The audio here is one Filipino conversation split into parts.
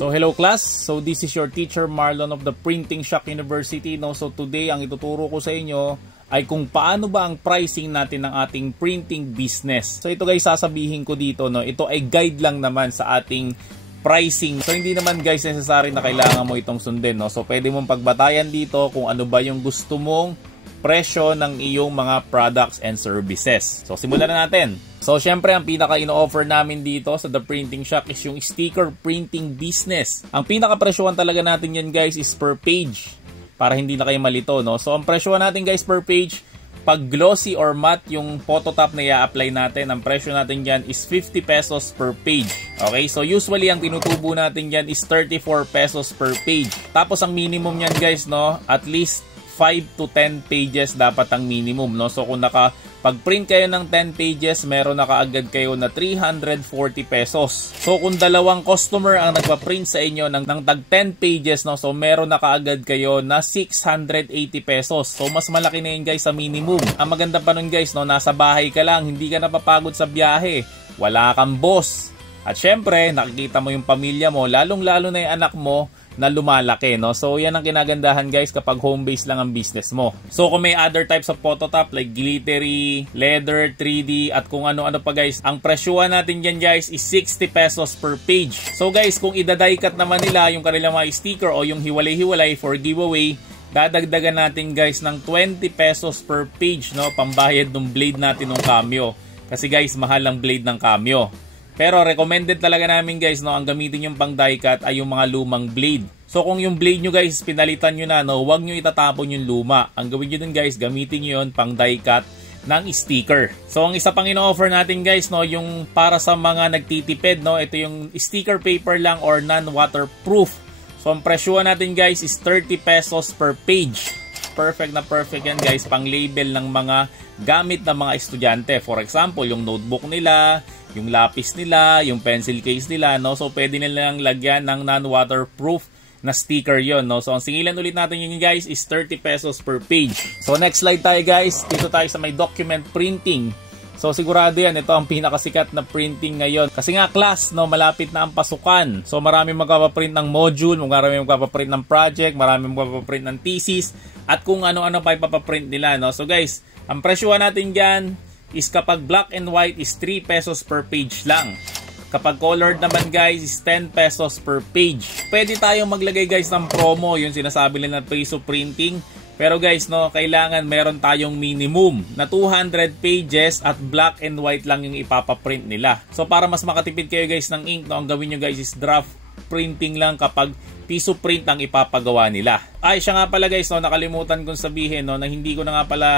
So hello class, so this is your teacher Marlon of the Printing Shock University. No? So today ang ituturo ko sa inyo ay kung paano ba ang pricing natin ng ating printing business. So ito guys, sasabihin ko dito, no? Ito ay guide lang naman sa ating pricing. So hindi naman guys necessary na kailangan mo itong sundin. No? So pwede mong pagbatayan dito kung ano ba yung gusto mong presyo ng iyong mga products and services. So simulan na natin. So, syempre, ang pinaka-ino-offer namin dito sa The Printing Shock is yung sticker printing business. Ang pinaka-presyohan talaga natin yan, guys, is per page. Para hindi na kayo malito, no? So, ang presyohan natin, guys, per page, pag glossy or matte yung phototop na i-apply natin, ang presyo natin dyan is 50 pesos per page. Okay? So, usually, ang tinutubo natin dyan is 34 pesos per page. Tapos, ang minimum yan, guys, no? At least 5 to 10 pages dapat ang minimum, no? So, kung pag-print kayo ng 10 pages, meron na kaagad kayo na 340 pesos. So, kung dalawang customer ang nagpa-print sa inyo ng tag 10 pages, no, so meron na kaagad kayo na 680 pesos. So, mas malaki na yun guys sa minimum. Ang maganda pa nun guys, no, nasa bahay ka lang, hindi ka napapagod sa biyahe, wala kang boss. At syempre, nakikita mo yung pamilya mo, lalong-lalo na yung anak mo, na lumalaki, no? So, yan ang kinagandahan guys kapag home base lang ang business mo. So, kung may other types of phototop like glittery, leather, 3D, at kung ano-ano pa guys, ang presyuhan natin dyan guys is 60 pesos per page. So guys, kung idadie cut naman nila yung kanilang mga sticker o yung hiwalay-hiwalay for giveaway, dadagdagan natin guys ng 20 pesos per page, no? Pambayad ng blade natin ng Cameo. Kasi guys, mahal ang blade ng Cameo. Pero recommended talaga namin guys, no, ang gamitin yung pang die cut ay yung mga lumang blade. So kung yung blade nyo guys, pinalitan nyo na, no, huwag nyo itatapon yung luma. Ang gawin nyo dun guys, gamitin nyo yun pang die cut ng sticker. So ang isa pang ino-offer natin guys, no, yung para sa mga nagtitipid, no, ito yung sticker paper lang or non-waterproof. So ang presyuhan natin guys is 30 pesos per page. Perfect na perfect yan guys, pang label ng mga gamit ng mga estudyante. For example, yung notebook nila, yung lapis nila, yung pencil case nila, no? So, pwede nilang lagyan ng non-waterproof na sticker yon, no? So, ang singilan ulit natin yun guys is 30 pesos per page. So, next slide tayo guys. Dito tayo sa may document printing. So, sigurado yan, ito ang pinakasikat na printing ngayon. Kasi nga class, no, malapit na ang pasukan. So, marami magpapaprint ng module, marami magpapaprint ng project, marami magpapaprint ng thesis, at kung ano-ano pa ipapaprint nila, no? So, guys, ang presyuhan natin dyan is kapag black and white is 3 pesos per page lang. Kapag colored naman guys is 10 pesos per page. Pwede tayong maglagay guys ng promo, yung sinasabi nila na piso printing. Pero guys, no, kailangan meron tayong minimum na 200 pages at black and white lang yung ipapaprint nila. So para mas makatipid kayo guys ng ink, no, ang gawin nyo guys is draft printing lang kapag piso print ang ipapagawa nila. Ay, siya nga pala guys, no, nakalimutan kong sabihin, no, na hindi ko na nga pala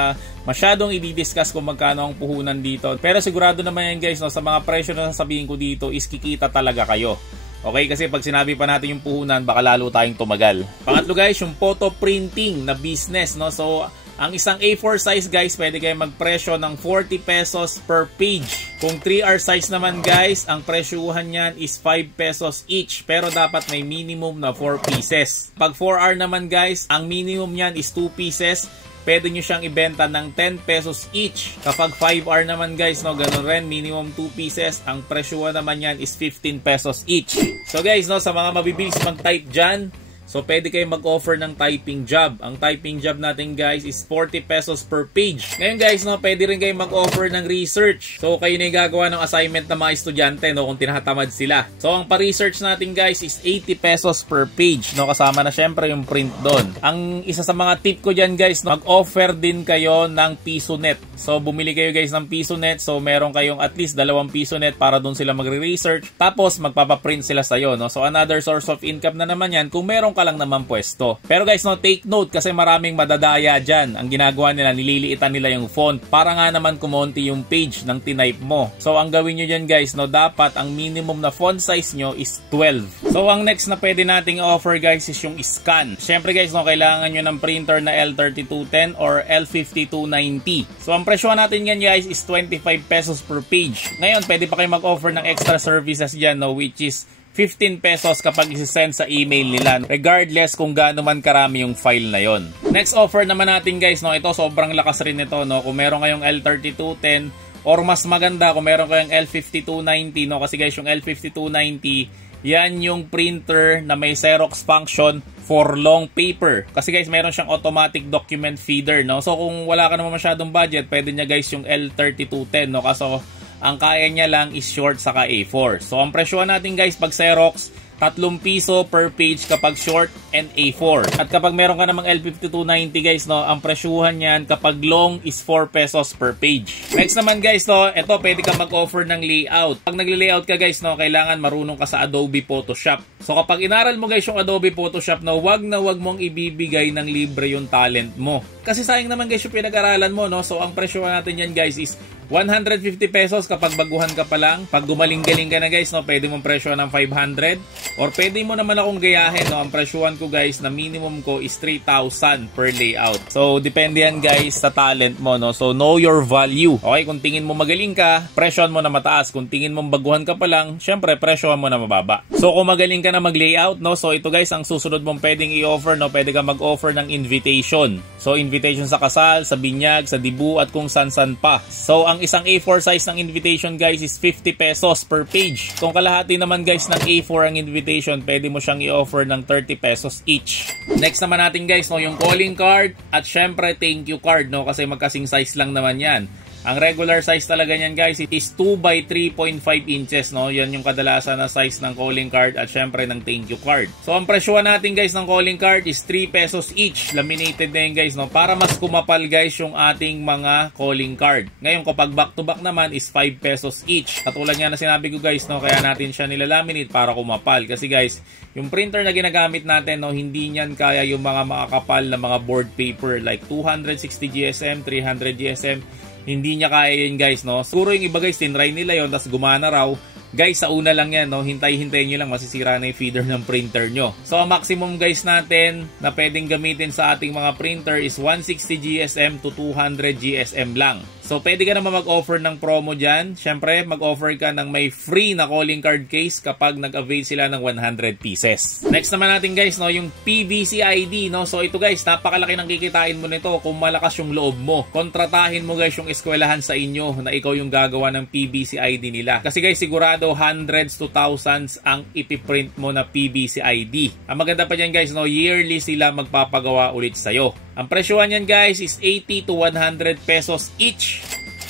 masyadong i-discuss kung magkano ang puhunan dito. Pero sigurado naman yan guys, no, sa mga presyo na sasabihin ko dito is kikita talaga kayo. Okay, kasi pag sinabi pa natin yung puhunan, baka lalo tayong tumagal. Pangatlo guys, yung photo printing na business, no. So, ang isang A4 size guys, pwede kayo magpresyo ng 40 pesos per page. Kung 3R size naman guys, ang presyuhan niyan is 5 pesos each. Pero dapat may minimum na 4 pieces. Pag 4R naman guys, ang minimum niyan is 2 pieces. Pwede nyo siyang ibenta ng 10 pesos each. Kapag 5R naman guys, no, ganun rin, minimum 2 pieces. Ang presyuhan naman yan is 15 pesos each. So guys, no, sa mga mabibilis mag-type dyan, so, pwede kayo mag-offer ng typing job. Ang typing job natin, guys, is 40 pesos per page. Ngayon, guys, no, pwede rin kayo mag-offer ng research. So, kayo na yung gagawa ng assignment ng mga estudyante, no, kung tinatamad sila. So, ang pa-research natin, guys, is 80 pesos per page, no, kasama na syempre yung print doon. Ang isa sa mga tip ko dyan, guys, no, mag-offer din kayo ng PisoNet. So, bumili kayo, guys, ng PisoNet. So, meron kayong at least 2 PisoNet para doon sila magre-research. Tapos, magpapaprint sila sa'yo, no. So, another source of income na naman yan kung meron ka lang naman pwesto. Pero guys, no, take note kasi maraming madadaya dyan. Ang ginagawa nila, nililiitan nila yung font para nga naman kumonti yung page ng tinype mo. So, ang gawin nyo dyan guys, no, dapat ang minimum na font size nyo is 12. So, ang next na pwede nating offer guys is yung scan. Siyempre guys, no, kailangan nyo ng printer na L3210 or L5290. So, ang presyo natin yan guys is 25 pesos per page. Ngayon, pwede pa kayo mag-offer ng extra services dyan, no, which is 15 pesos kapag isi-send sa email nila, regardless kung gaano man karami yung file na yon. Next offer naman natin guys, no, ito sobrang lakas rin nito, no, kung meron kayong L3210 or mas maganda kung meron kayong L5290, no, kasi guys yung L5290, yan yung printer na may Xerox function for long paper. Kasi guys, meron siyang automatic document feeder, no? So kung wala ka naman masyadong budget, pwede niya guys yung L3210, no? Kaso ang kaya niya lang is short saka A4. So ang presyohan natin guys pag Xerox, 3 piso per page kapag short and A4. At kapag meron ka namang L5290 guys, no, ang presyuhan niyan kapag long is 4 pesos per page. Next naman guys, no, ito pwede ka mag-offer ng layout. Pag nagli-layout ka guys, no, kailangan marunong ka sa Adobe Photoshop. So kapag inaral mo guys yung Adobe Photoshop, no, wag mong ibibigay ng libre yung talent mo. Kasi sayang naman guys yung pinag-aralan mo, no. So ang presyuhan natin yan guys is 150 pesos kapag baguhan ka pa lang. Pag gumaling-galing ka na guys, no, pwede mong presyo ng 500. Or pwede mo naman akong gayahin, no. Ang presyuhan ko guys na minimum ko is 3,000 per layout. So depende yan guys sa talent mo, no. So know your value. Okay, kung tingin mo magaling ka, presyohan mo na mataas. Kung tingin mo baguhan ka pa lang, syempre presyohan mo na mababa. So kung magaling ka na mag-layout, no, so ito guys ang susunod mong pwedeng i-offer, no. Pwede ka mag-offer ng invitation. So invitation sa kasal, sa binyag, sa dibu at kung san-san pa. So ang isang A4 size ng invitation guys is 50 pesos per page. Kung kalahati naman guys ng A4 ang invitation, pwede mo siyang i-offer ng 30 pesos each. Next naman natin guys, no, yung calling card at syempre thank you card, no, kasi magkasing size lang naman yan. Ang regular size talaga niyan guys is 2 by 3.5 inches, no? Yan yung kadalasan na size ng calling card at syempre ng thank you card. So ang presyuhan natin guys ng calling card is 3 pesos each. Laminated na yun guys, no? Para mas kumapal guys yung ating mga calling card. Ngayon kapag back to back naman is 5 pesos each. Katulad nga na sinabi ko guys, no? Kaya natin siya nilalaminate para kumapal. Kasi guys, yung printer na ginagamit natin, no, hindi niyan kaya yung mga makakapal na mga board paper like 260 GSM, 300 GSM. Hindi niya kaya yun guys, no. Siguro yung iba guys, tinry nila yon, tapos gumana raw. Guys, sa una lang yan, no. Hintay-hintayin nyo lang, masisira na yung feeder ng printer nyo. So, ang maximum guys natin na pwedeng gamitin sa ating mga printer is 160 GSM to 200 GSM lang. So, pwede ka naman mag-offer ng promo dyan. Siyempre, mag-offer ka ng may free na calling card case kapag nag-avail sila ng 100 pieces. Next naman natin guys, no, yung PVC ID, no. So, ito guys, napakalaki ng kikitain mo nito kung malakas yung loob mo. Kontratahin mo guys yung eskwelahan sa inyo na ikaw yung gagawa ng PVC ID nila. Kasi guys, sigurado hundreds to thousands ang ipiprint mo na PVC ID. Ang maganda pa dyan guys, no, yearly sila magpapagawa ulit sa'yo. Ang presyohan yan guys is 80 to 100 pesos each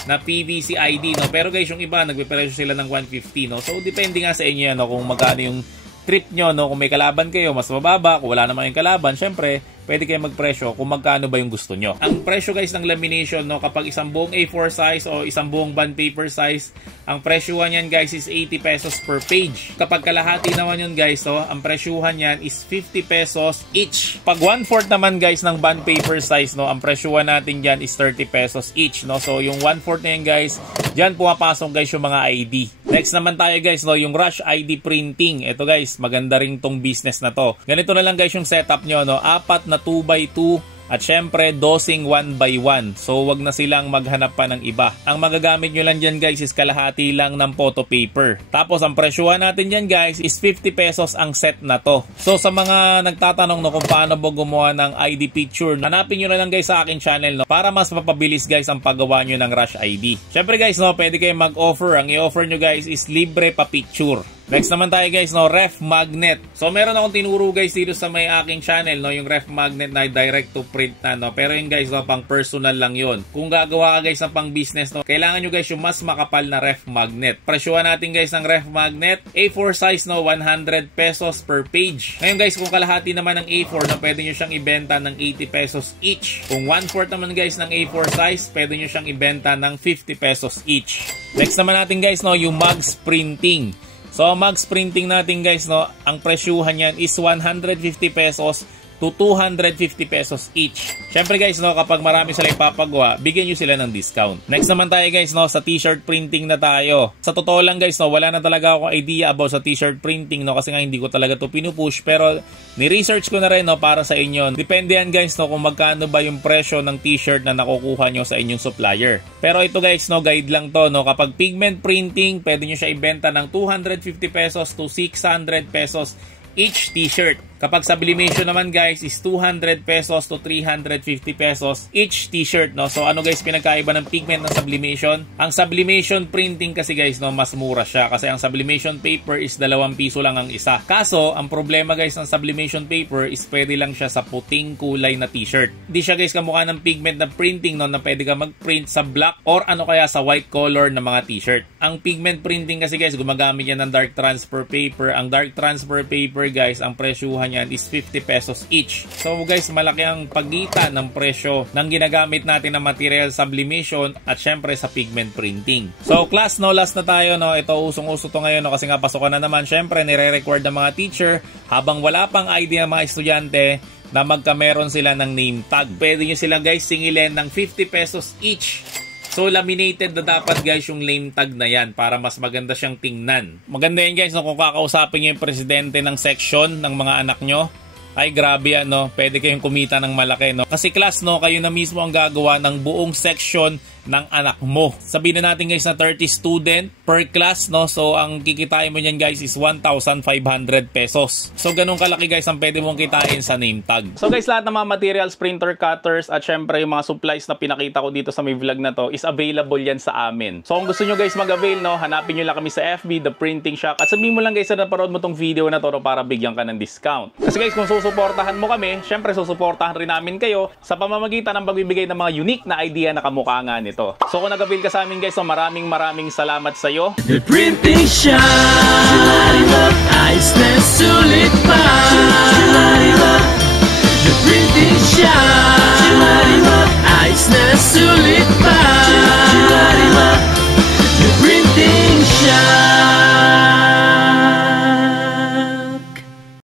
na PVC ID, no. Pero guys, yung iba nagpe-presyo sila ng 150, no. So depende nga sa inyo yan, no, kung magkano yung trip nyo, no. Kung may kalaban kayo, mas mababa. Kung wala naman yung kalaban, syempre pwede kayo magpresyo kung magkano ba yung gusto nyo. Ang presyo guys ng lamination, no, kapag isang buong A4 size o isang buong bond paper size, ang presyuhan yan guys is 80 pesos per page. Kapag kalahati naman yun guys, no, ang presyuhan yan is 50 pesos each. Pag 1/4 naman guys ng bond paper size, no, ang presyuhan natin dyan is 30 pesos each, no. So yung 1/4 na yan guys, dyan pumapasok guys yung mga ID. Next naman tayo guys, no, yung Rush ID printing. Ito guys, maganda rin tong business na to. Ganito na lang guys yung setup nyo, no, 4 na 2x2 at syempre dosing 1x1. So wag na silang maghanap pa ng iba. Ang magagamit nyo lang dyan guys is kalahati lang ng photo paper. Tapos ang presyuhan natin dyan guys is 50 pesos ang set na to. So sa mga nagtatanong, no, kung paano ba gumawa ng ID picture, hanapin nyo na lang guys sa akin channel, no, para mas mapabilis guys ang paggawa nyo ng Rush ID. Syempre guys, no, pwede kayo mag-offer. Ang i-offer nyo guys is libre pa picture. Next naman tayo guys, no, ref magnet. So meron akong tinuro guys dito sa may aking channel, no, yung ref magnet na direct to print na, no. Pero yung guys, no, pang personal lang yon. Kung gagawa ka guys ng pang business, no, kailangan nyo guys yung mas makapal na ref magnet. Presyuhan natin guys ng ref magnet, A4 size, no, 100 pesos per page. Ngayon guys, kung kalahati naman ng A4, no, pwede nyo siyang ibenta ng 80 pesos each. Kung 1/4 naman guys ng A4 size, pwede nyo siyang ibenta ng 50 pesos each. Next naman natin guys, no, yung mugs printing. So, mags printing natin guys, no, ang presyuhan yan is 150 pesos to 250 pesos each. Syempre guys, no, kapag marami sila ipapagawa, bigyan nyo sila ng discount. Next naman tayo guys, no, sa t-shirt printing na tayo. Sa totoo lang guys, no, wala na talaga akong idea about sa t-shirt printing, no, kasi nga hindi ko talaga to pinupush, pero ni-research ko na rin, no, para sa inyo. Depende yan guys, no, kung magkano ba yung presyo ng t-shirt na nakukuha nyo sa inyong supplier. Pero ito guys, no, guide lang to, no, kapag pigment printing, pwede nyo siya ibenta ng 250 pesos to 600 pesos each t-shirt. Kapag sublimation naman guys is 200 pesos to 350 pesos each t-shirt, no? So ano guys pinagkaiba ng pigment ng sublimation? Ang sublimation printing kasi guys, no, mas mura siya kasi ang sublimation paper is 2 piso lang ang isa. Kaso ang problema guys ng sublimation paper is pwede lang siya sa puting kulay na t-shirt. Hindi siya guys kamukha ng pigment na printing, no, na pwede ka mag-print sa black or ano kaya sa white color na mga t-shirt. Ang pigment printing kasi guys gumagamit yan ng dark transfer paper. Ang dark transfer paper guys, ang presyuhan yan is 50 pesos each. So guys, malaki ang pagitan ng presyo ng ginagamit natin na material sublimation at syempre sa pigment printing. So class, no, last na tayo, no. Ito usong-uso to ngayon, no, kasi nga pasukan na naman. Syempre nire-record ng mga teacher habang wala pang ID ng mga estudyante na magkameron sila ng name tag. Pwede nyo sila guys singilin ng 50 pesos each. So laminated na dapat guys yung name tag na yan para mas maganda siyang tingnan. Maganda yan guys, no, kung kakausapin nyo yung presidente ng section ng mga anak nyo. Ay grabe yan, no, pwede kayong kumita ng malaki, no. Kasi class, no, kayo na mismo ang gagawa ng buong section ng anak mo. Sabihin na natin guys na 30 student per class, no. So ang kikitain mo niyan guys is 1,500 pesos. So ganun kalaki guys ang pwede mong kitain sa name tag. So guys, lahat ng mga materials, printer, cutters at syempre yung mga supplies na pinakita ko dito sa may vlog na to is available yan sa amin. So kung gusto nyo guys mag-avail, no, hanapin nyo lang kami sa FB, The Printing Shack, at sabihin mo lang guys na naparod mo tong video na to, no, para bigyan ka ng discount. Kasi guys, kung susuportahan mo kami, syempre susuportahan rin namin kayo sa pamamagitan ng pagbibigay ng mga unique na idea na kamukha nga nito. So kung nag-avail ka sa amin guys, so maraming salamat sa iyo. The Printing Shack, ayos na sulit pa.